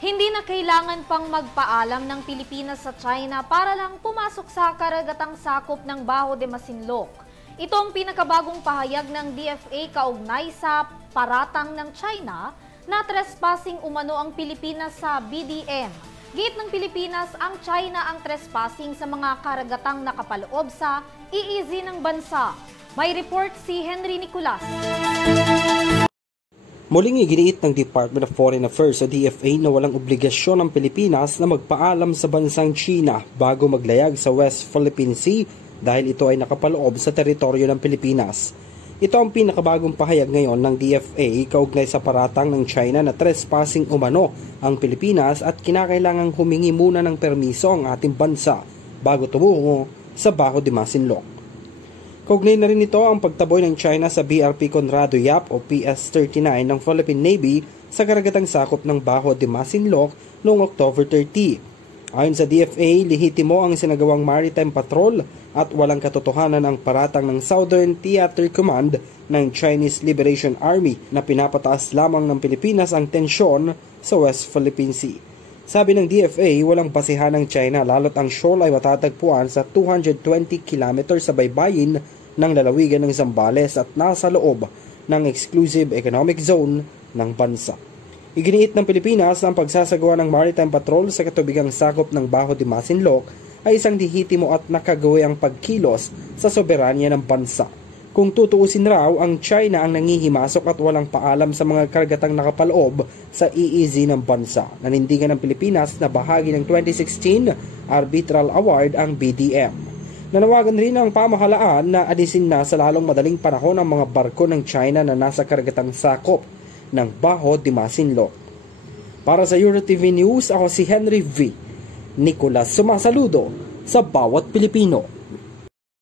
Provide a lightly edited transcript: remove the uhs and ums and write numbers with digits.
Hindi na kailangan pang magpaalam ng Pilipinas sa China para lang pumasok sa karagatang sakop ng Baho de Masinloc. Ito ang pinakabagong pahayag ng DFA kaugnay sa paratang ng China na trespassing umano ang Pilipinas sa BDM. Giit ng Pilipinas, ang China ang trespassing sa mga karagatang nakapaloob sa EEZ ng bansa. May report si Henry Nicolas. Muling iginiit ng Department of Foreign Affairs sa DFA na walang obligasyon ng Pilipinas na magpaalam sa bansang China bago maglayag sa West Philippine Sea dahil ito ay nakapaloob sa teritoryo ng Pilipinas. Ito ang pinakabagong pahayag ngayon ng DFA kaugnay sa paratang ng China na trespassing umano ang Pilipinas at kinakailangang humingi muna ng permiso ang ating bansa bago tumungo sa Baho de Masinloc. Kaugnay na rin ito ang pagtaboy ng China sa BRP Conrado Yap o PS-39 ng Philippine Navy sa karagatang sakop ng Baho de Masinloc noong October 30. Ayon sa DFA, lehitimo ang sinagawang maritime patrol at walang katotohanan ang paratang ng Southern Theater Command ng Chinese Liberation Army na pinapataas lamang ng Pilipinas ang tensyon sa West Philippine Sea. Sabi ng DFA, walang basihan ng China lalo't ang shoal ay matatagpuan sa 220 km sa baybayin ng lalawigan ng Zambales at nasa loob ng exclusive economic zone ng bansa. Iginiit ng Pilipinas na ang pagsasagawa ng maritime patrol sa katubigang sakop ng Baho de Masinloc ay isang lehitimo at nakagawiang pagkilos sa soberanya ng bansa. Kung tutuusin raw, ang China ang nangihimasok at walang paalam sa mga karagatang nakapaloob sa EEZ ng bansa. Nanindigan ng Pilipinas na bahagi ng 2016 Arbitral Award ang BDM. Nanawagan rin ang pamahalaan na alisin na sa lalong madaling panahon ang mga barko ng China na nasa karagatang sakop ng Baho de Masinloc. Para sa EuroTV News, ako si Henry V. Nicolas, sumasaludo sa bawat Pilipino.